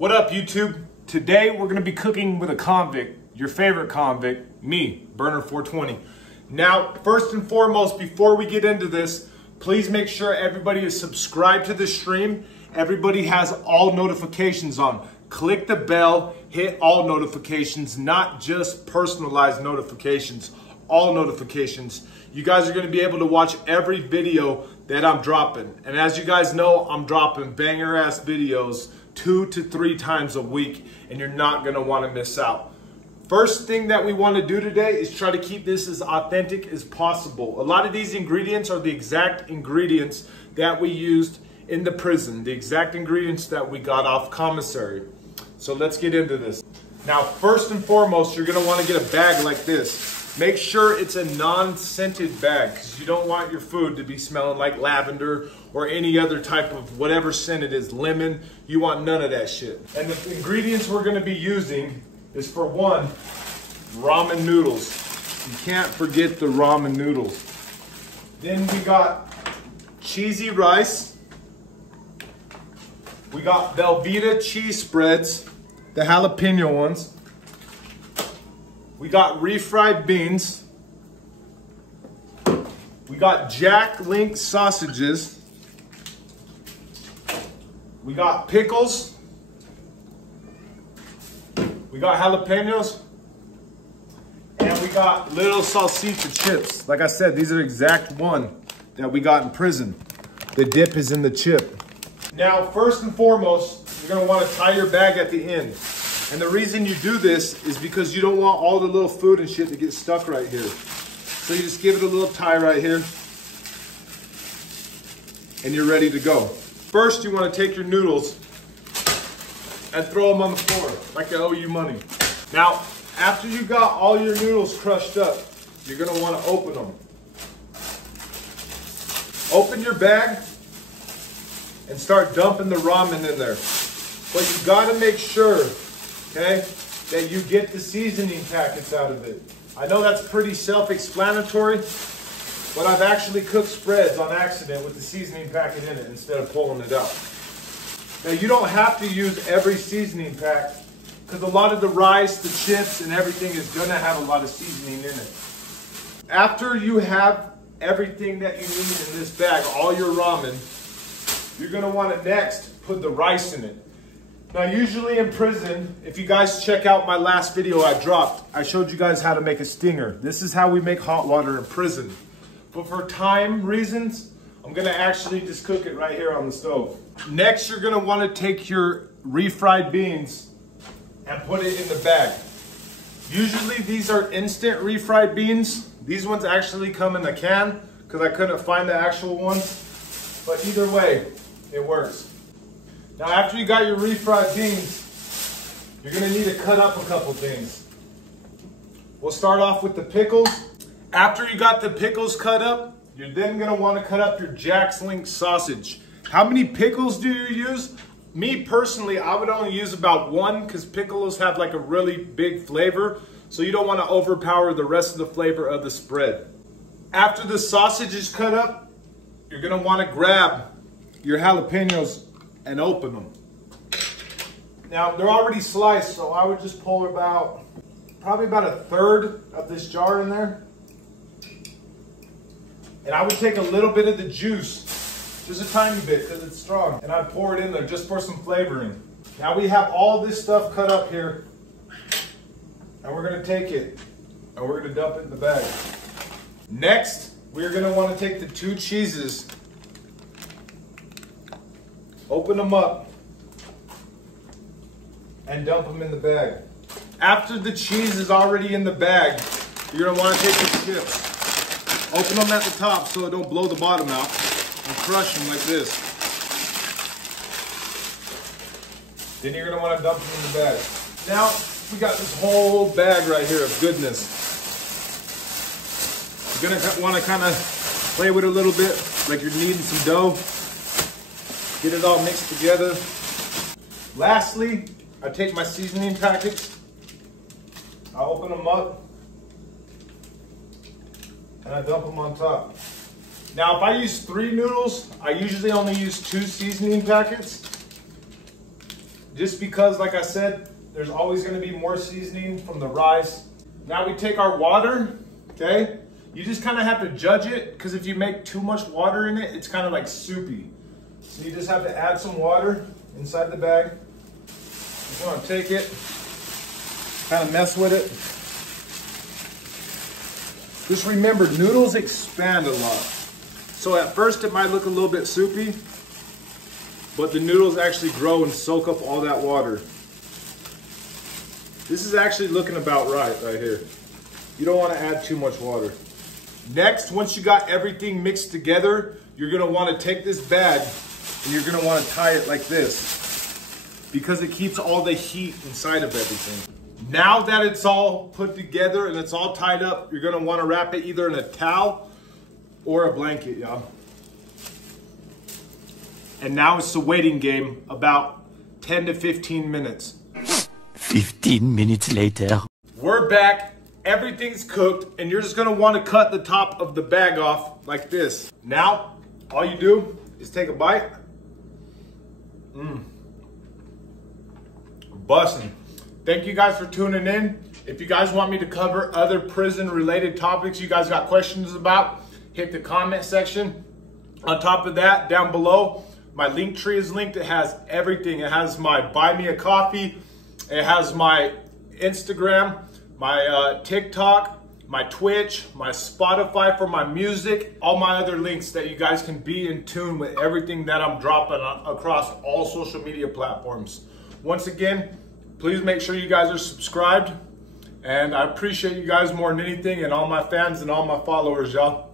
What up, YouTube? Today we're gonna be cooking with a convict, your favorite convict, me, Burner 420. Now, first and foremost, before we get into this, please make sure everybody is subscribed to the stream. Everybody has all notifications on. Click the bell, hit all notifications, not just personalized notifications, all notifications. You guys are gonna be able to watch every video that I'm dropping. And as you guys know, I'm dropping banger ass videos 2 to 3 times a week, and you're not gonna wanna miss out. First thing that we wanna do today is try to keep this as authentic as possible. A lot of these ingredients are the exact ingredients that we used in the prison, the exact ingredients that we got off commissary. So let's get into this. Now, first and foremost, you're gonna wanna get a bag like this. Make sure it's a non-scented bag because you don't want your food to be smelling like lavender or any other type of whatever scent it is, lemon. You want none of that shit. And the ingredients we're gonna be using is, for one, ramen noodles. You can't forget the ramen noodles. Then we got cheesy rice. We got Velveeta cheese spreads, the jalapeno ones. We got refried beans. We got Jack Link sausages. We got pickles. We got jalapenos. And we got little salsicha chips. Like I said, these are the exact one that we got in prison. The dip is in the chip. Now, first and foremost, you're gonna wanna tie your bag at the end. And the reason you do this is because you don't want all the little food and shit to get stuck right here. So you just give it a little tie right here, and you're ready to go. First, you want to take your noodles and throw them on the floor like they owe you money. Now, after you got all your noodles crushed up, you're gonna want to open them. Open your bag and start dumping the ramen in there. But you gotta make sure, okay, that you get the seasoning packets out of it. I know that's pretty self-explanatory, but I've actually cooked spreads on accident with the seasoning packet in it instead of pulling it out. Now, you don't have to use every seasoning pack because a lot of the rice, the chips, and everything is gonna have a lot of seasoning in it. After you have everything that you need in this bag, all your ramen, you're gonna wanna next put the rice in it. Now, usually in prison, if you guys check out my last video I dropped, I showed you guys how to make a stinger. This is how we make hot water in prison. But for time reasons, I'm gonna actually just cook it right here on the stove. Next, you're gonna wanna take your refried beans and put it in the bag. Usually these are instant refried beans. These ones actually come in a can because I couldn't find the actual ones. But either way, it works. Now, after you got your refried beans, you're gonna need to cut up a couple things. We'll start off with the pickles. After you got the pickles cut up, you're then gonna wanna cut up your Jack Link sausage. How many pickles do you use? Me personally, I would only use about 1 because pickles have like a really big flavor, so you don't wanna overpower the rest of the flavor of the spread. After the sausage is cut up, you're gonna wanna grab your jalapenos and open them. Now, they're already sliced, so I would just pour probably about 1/3 of this jar in there. And I would take a little bit of the juice, just a tiny bit because it's strong, and I'd pour it in there just for some flavoring. Now we have all this stuff cut up here, and we're gonna take it and we're gonna dump it in the bag. Next, we're gonna wanna take the 2 cheeses, open them up, and dump them in the bag. After the cheese is already in the bag, you're gonna wanna take the chips, open them at the top so it don't blow the bottom out, and crush them like this. Then you're gonna wanna dump them in the bag. Now, we got this whole bag right here of goodness. You're gonna wanna kinda play with it a little bit, like you're kneading some dough. Get it all mixed together. Lastly, I take my seasoning packets, I open them up, and I dump them on top. Now, if I use 3 noodles, I usually only use 2 seasoning packets. just because, like I said, there's always gonna be more seasoning from the rice. Now we take our water, okay? You just kind of have to judge it, because if you make too much water in it, it's kind of like soupy. So you just have to add some water inside the bag. You want to take it, kind of mess with it. Just remember, noodles expand a lot. So at first it might look a little bit soupy, but the noodles actually grow and soak up all that water. This is actually looking about right here. You don't want to add too much water. Next, once you got everything mixed together, you're gonna want to take this bag and you're gonna want to tie it like this, because it keeps all the heat inside of everything. Now that it's all put together and it's all tied up, you're gonna want to wrap it either in a towel or a blanket, y'all. And now it's the waiting game, about 10 to 15 minutes. 15 minutes later. We're back, everything's cooked, and you're just gonna want to cut the top of the bag off like this. Now, all you do is take a bite. Bussin'. Thank you guys for tuning in. If you guys want me to cover other prison related topics you guys got questions about, hit the comment section. On top of that, down below, my link tree is linked. It has everything. It has my buy me a coffee. It has my Instagram, my TikTok, my Twitch, my Spotify for my music, all my other links that you guys can be in tune with everything that I'm dropping across all social media platforms. Once again, please make sure you guys are subscribed, and I appreciate you guys more than anything, and all my fans and all my followers, y'all.